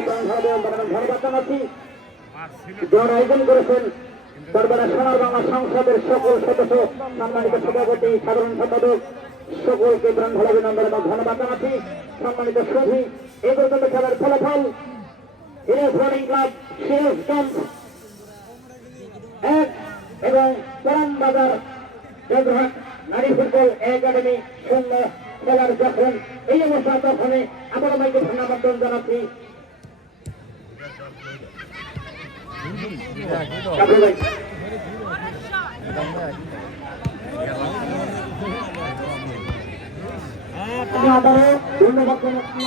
সকলকে ধন্যবাদ জানাচ্ছি যারা আয়োজন করেছেন দরবারে সোনার বাংলা সংসদের সকল সদস্য ধন্যবাদ জানাচ্ছি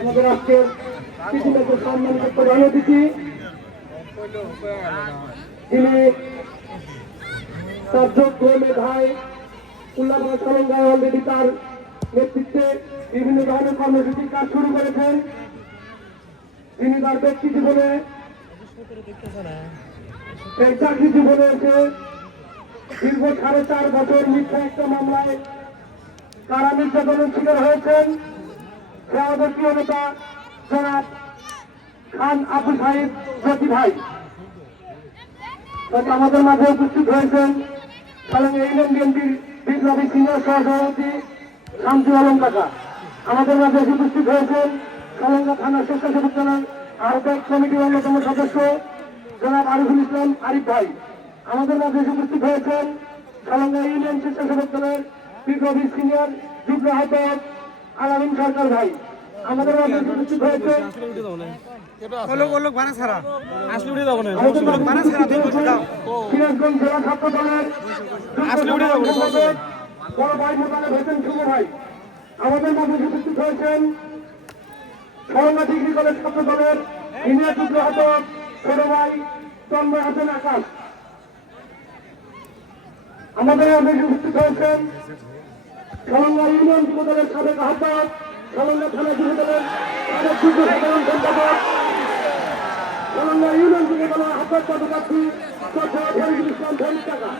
আমাদের আজকের পৃথিবীকে সম্মানিত প্রধান অতিথি তিনি তার যোগ্য মেধায় উল্লাপাড়া অলরেডি তার নেতৃত্বে বিভিন্ন ধরনের কর্মসূচির কাজ শুরু করেছেন তিনি তার ব্যক্তি জীবনে এই চাকরি জীবনে এসে দীর্ঘ সাড়ে চার বছর মিথ্যা একটা মামলায় কারা নির্যাতনের শিকার হয়েছেন। সে নেতা জনাব খান আবু সাহিদ জ্যোতি ভাই। আমাদের মাঝে উপস্থিত হয়েছেন কারণ ইউনিয়ন বিএনপির বিপ্লবী সিনিয়র সহসভাপতি শামসুল আলম কাকা। আমাদের মাঝে উপস্থিত হয়েছেন কালাঙ্গা থানা স্বেচ্ছাসেবক দলের আহ্বায়ক কমিটির অন্যতম সদস্য জনাব আরিফুল ইসলাম আরিফ ভাই। আমাদের মাঝে এসে উপস্থিত হয়েছেন কালাঙ্গা ইউনিয়ন স্বেচ্ছাসেবক দলের বিপ্লবী সিনিয়র যুগ্ম আহ্বায়ক আলামিন সরকার ভাই। আমাদের মাঝে এসে উপস্থিত হয়েছেন সিরাজগঞ্জ জেলা ছাত্র দলের বড় ভাই মোতালে হয়েছেন শুভ ভাই। আমাদের মাঝে এসে উপস্থিত হয়েছেন সরঙ্গা ডিগ্রি কলেজ ছাত্র দলের ছোট ভাই তন্ময় আকাশ আমাদের এসে উপস্থিত হয়েছেন ইউনিয়ন দলের সাবেক আহ্বায়ক, সলঙ্গা থানা যুব দলের সাবেক সাধারণ সম্পাদক ইউনিয়ন ডক্টর ইসলাম